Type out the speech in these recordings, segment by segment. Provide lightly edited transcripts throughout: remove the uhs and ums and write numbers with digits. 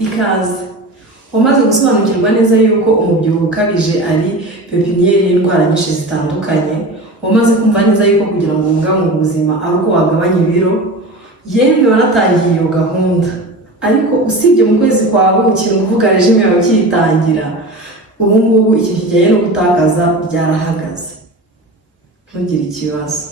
ikaze. Wamaze gusobanukirwa neza yuko umubyibuho ukabije ari pepiniyeri y'indwara nyinshi zitandukanye. Wamaze kumva neza yuko kugira ngo ubungabunge ubuzima ari uko wagabanya ibiro. Yemwe wanatangiye iyo gahunda, ariko usibye mu kwezi kwawe ukiri kuvuga regime yawe ukiyitangira, ubu ngubu iki kijyanye no gutakaza byarahagaze. Ntugire ikibazo.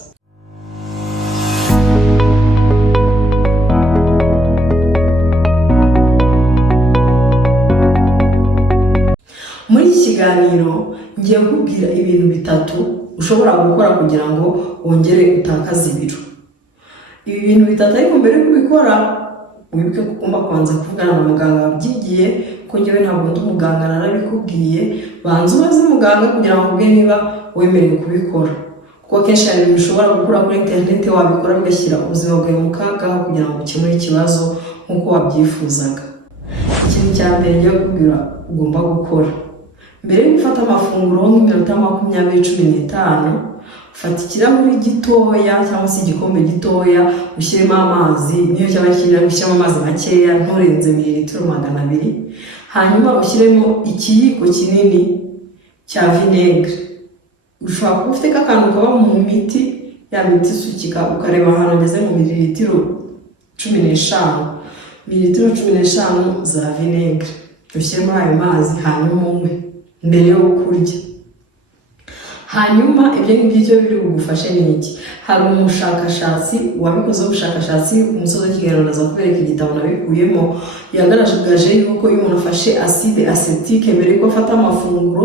Muri iki kiganiro ngiye kukubwira ibintu bitatu ushobora gukora kugira ngo wongere utakaze ibiro. Ibi bintu bitatu ariko mbere yo kubikora wibuke ko ugomba kubanza kuvugana na muganga wabyigiye, ko njyewe ntabwo ndi umuganga narabikubwiye. Banza ubaze muganga kugira ngo ubwe niba wemerewe kubikora, kuko kenshi hari ibintu ushobora gukora kuri interineti wabikora bigashyira ubuzima bwawe mu kaga kugira ngo ukemure ikibazo nk'uko wabyifuzaga. Ikintu cya mbere ngiye kukubwira ugomba gukora mbere yo gufata amafunguro nk'iminota 20-15, fata ikirahuri gitoya cyangwa se igikombe gitoya ushyiremo amazi, niyo cyaba ushyiramo amazi makeya nturenze mililitiro 200, hanyuma ushyiremo ikiyiko kinini cya vinegere. Ushobora kuba ufite akantu kaba mu miti, ya miti isukika, ukareba ahantu ageze mu mililitiro 15, mililitiro 15 za vinegere ushyiremo ayo mazi, hanyuma unywe mbere yo kurya. Hanyuma ibyo ngibyo biri bugufashe ni iki? Hari umushakashatsi wabikoze ubushakashatsi ku musozi w'ikiganiro aza kubereka igitabo nabikuyemo, yagaragaje yuko iyo umuntu afashe acide acetique mbere yuko afata amafunguro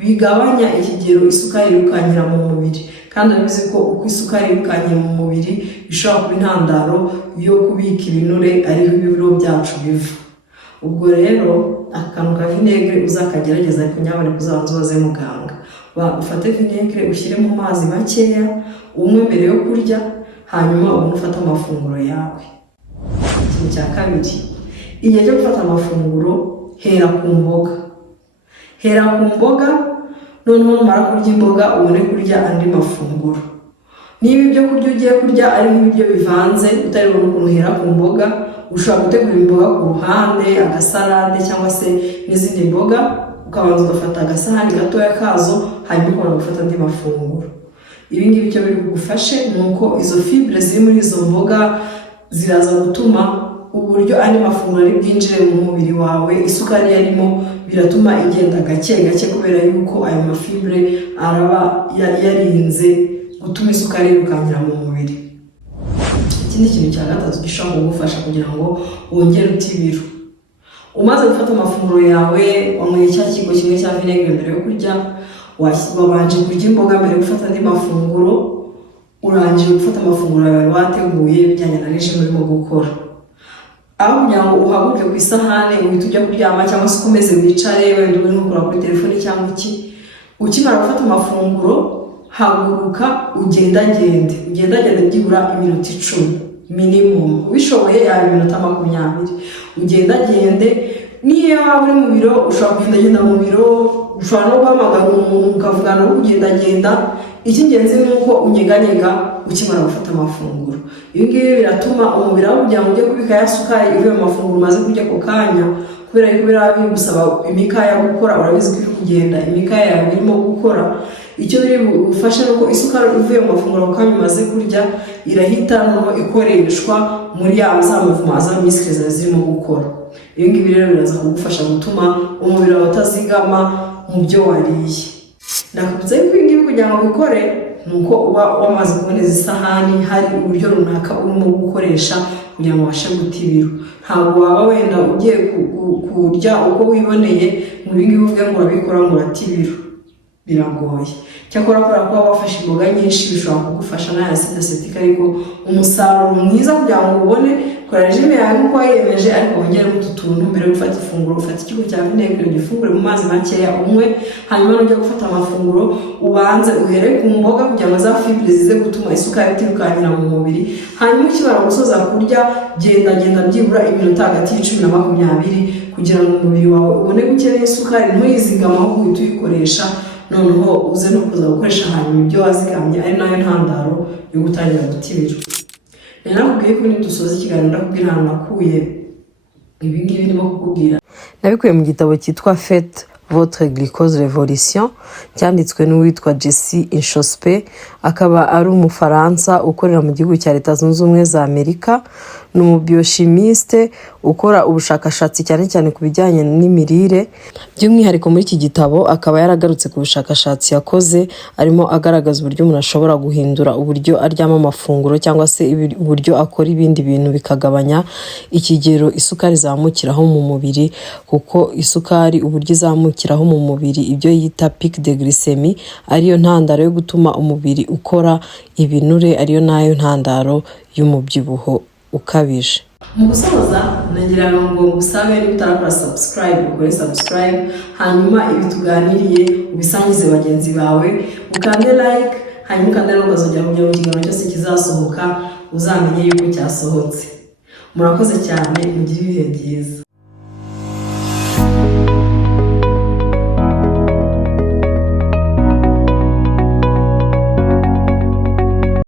bigabanya ikigero isukari irukankira mu mubiri, kandi arabizi ko uko isukari irukankiye mu mubiri bishobora kuba intandaro yo kubika ibinure ariho ibiro byacu biva. Ubwo rero akantu ka vinegere uzakagerageza kunyabone kuzabanza ubaze muganga. Ufate vinegere ushyire mu mazi makeya, umwe mbere yo kurya, hanyuma ubone ufata amafunguro yawe. Ikintu cya kabiri, igihe cyo gufata amafunguro hera ku mboga. Hera ku mboga, noneho numara kurya imboga ubone kurya andi mafunguro. Niba ibyo kurya ugiye kurya ari nk'ibiryo bivanze utaribona ukuntu hera ku mboga, ushobora gutegura imboga ku ruhande, agasalade cyangwa se n'izindi mboga, ukabanza ugafata agasahani gatoya kazo, hanyuma ukabona gufata andi mafunguro. Ibi ngibi icyo biri bugufashe ni uko izo fibre ziri muri izo mboga ziraza gutuma uburyo andi mafunguro ari bwinjire mu mubiri wawe, isukari yarimo biratuma igenda gake gake, kubera yuko ayo mafibre araba yarinze gutuma isukari irukankira mu mubiri. Ikindi kintu cya gatatu gishobora kugufasha kugira ngo wongere utibiro, umaze gufata amafunguro yawe, wanyweye cya kigo kimwe cya vinegere mbere yo kurya, wabanje kurya imboga mbere yo gufata andi mafunguro, urangije gufata amafunguro yawe wateguye bijyanye na regime urimo gukora. Aho kugira ngo uhaguruke ku isahani uhita ujya kuryama cyangwa se ukomeze wicare wenda uri gukora kuri telefone cyangwa iki, ukimara gufata amafunguro haguruka ugendagende byibura iminota 10 minimum, ubishoboye yaba iminota 20. Ugendagende, niyo waba uri mu biro ushobora kugendagenda mu biro, ushobora no guhamagara umuntu ukavugana no kugendagenda. Icy'ingenzi ni uko unyeganyega ukimara gufata amafunguro. Ibi ngibi biratuma umubiri wawe kugira ngo ujye kubika ya sukari ivuye mu mafunguro umaze kurya ako kanya, kubera yuko biri gusaba imikaya gukora. Urabizi ko iri kugenda imikaya yawe irimo gukora. Icyo biri bufashe nuko isukari ivuye mu mafunguro ako kanya umaze kurya irahita no ikoreshwa muri ya muvuma za misikere zirimo gukora. Ibi ngibi rero biraza kugufasha gutuma umubiri wawe utazigama mu byo wariye. Ndakubwiza yuko ibi ngibi kugira ngo bikore nuko uba wamaze kuboneza isahani, hari uburyo runaka urimo gukoresha kugira ngo ubashe guta ibiro. Ntabwo waba wenda ugiye kurya uko wiboneye mu bingibi uvuge ngo urabikora ngo urata ibiro, biragoye. Cyakora kubera ko wafashe imboga nyinshi bishobora kugufasha na acide acetique, ariko umusaruro mwiza kugira ngo ubone kora regime yawe uko wayemeje, ariko wongere utu tuntu mbere yo gufata ifunguro. Ufata ikigo cya vinegere ugifungure mu mazi makeya unywe, hanyuma nujya gufata amafunguro ubanze uhere ku mboga kugira ngo za fibre zize gutuma isukari itirukankira mu mubiri. Hanyuma ukibara gusoza kurya genda byibura iminota hagati y'10 na 20 kugira ngo umubiri wawe ubone gukeneye isukari, ntuyizigama ahubwo uhite uyikoresha, noneho uze no kuza gukoresha hanyuma ibyo wazigamye, ari nayo ntandaro yo gutangira guta ibiro. Nakubwiye ko nidusoza ikiganiro ndakubwira ahantu nakuye ibi ngibi ndimo kukubwira nabikuye mu gitabo cyitwa Faites votre glucose révolution cyanditswe n'uwitwa Jesse Inchospe, akaba ari umufaransa ukorera mu gihugu cya Leta Zunze Ubumwe za Amerika. Ni umubiochimiste ukora ubushakashatsi cyane cyane ku bijyanye n'imirire. By'umwihariko muri iki gitabo akaba yaragarutse ku bushakashatsi yakoze, arimo agaragaza uburyo umuntu ashobora guhindura uburyo aryama amafunguro cyangwa se uburyo akora ibindi bintu bikagabanya ikigero isukari zamukiraho mu mubiri, kuko isukari uburyo izamukiraho mu mubiri ibyo yita pic de glycémie ariyo ntandaro yo gutuma umubiri ukora ibinure, ariyo nayo ntandaro y'umubyibuho ukabije. Mu gusoza nagira ngo ngusabe niba utarakora subscribe ukore subscribe, hanyuma ibi tuganiriye ubisangize bagenzi bawe, ukande like, hanyuma ukande ukazongera kugira ngo ikiganiro cyose kizasohoka uzamenye yuko cyasohotse. Murakoze cyane, mugire ibihe byiza.